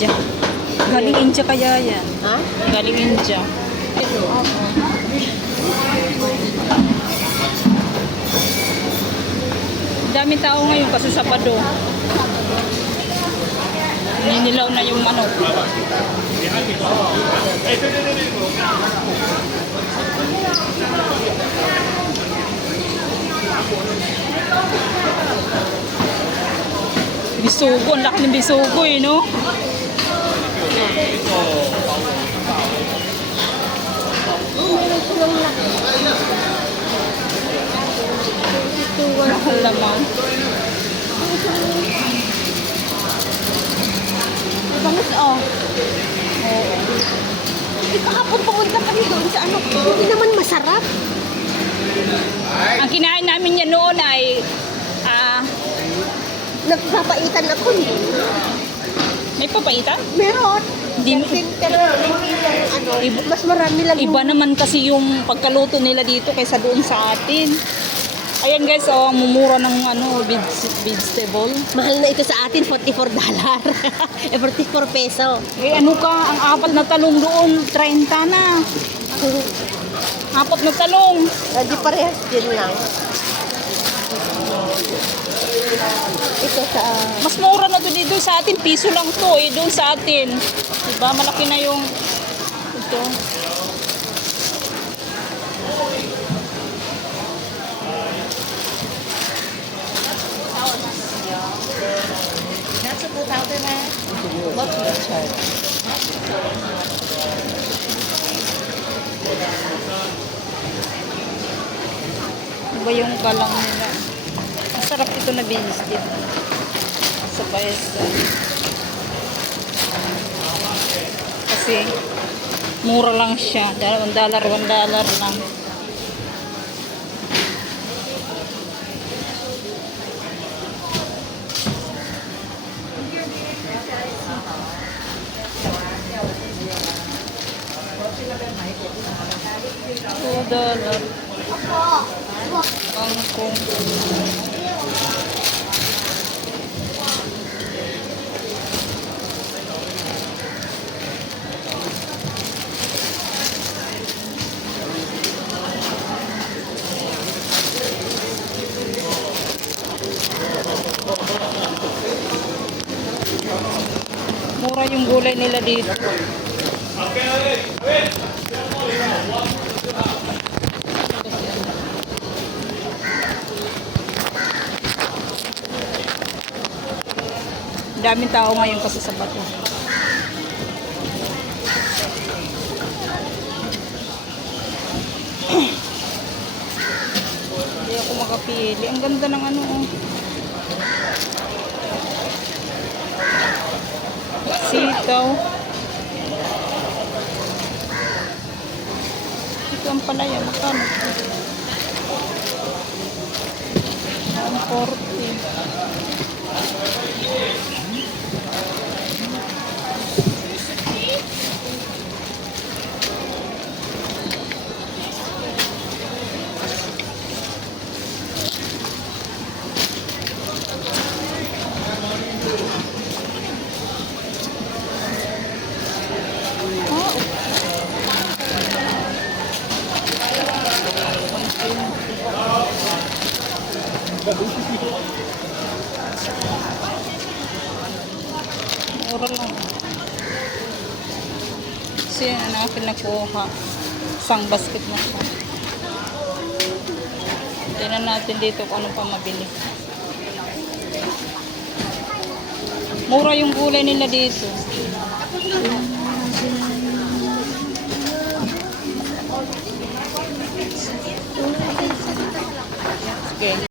India. Galing India kaya yan. Ha? Galing India. Ito. Dami tao ngayon kasi Sabado. Ninilaw na yung manok. Bisugo, ang laki ng bisugo eh, no? Mahal naman. Bangus, oh. Oo. Kahapon pumunta kami doon sa ano. Hindi naman masarap. Ang kinain namin yan noon ay Nagpapaitan ako. may papaitan? Meron. Di- Pero hindi yung mas marami lang. Iba naman kasi yung pagkaluto nila dito kaysa doon sa atin. Ayan guys, oh, mumura ng vegetable. Mahal na ito sa atin, $44. 44 peso. Eh ano ka, ang apat na talong doon, 30 na. Apat na talong. Hindi parehas din lang. Ito sa... Mas mura na to dito sa atin, piso lang to eh, doon sa atin. Diba, malaki na yung ito. Iba yung galang nila. Masarap ito na beans dip. Sa paesta. Kasi mura lang siya. $1 lang. $2. Kangkong. Mura yung gulay nila dito. Daming tao ngayon kasi sa bato. Hindi ako makapili. Ang ganda ng ano, oh. Sitaw. Ito ang palaya. Magkano? Ang 40. Mura lang. Kasi ano akin nakuha. Isang basket na siya. Tingnan natin dito kung anong pa mabili. Mura yung gulay nila dito. Okay.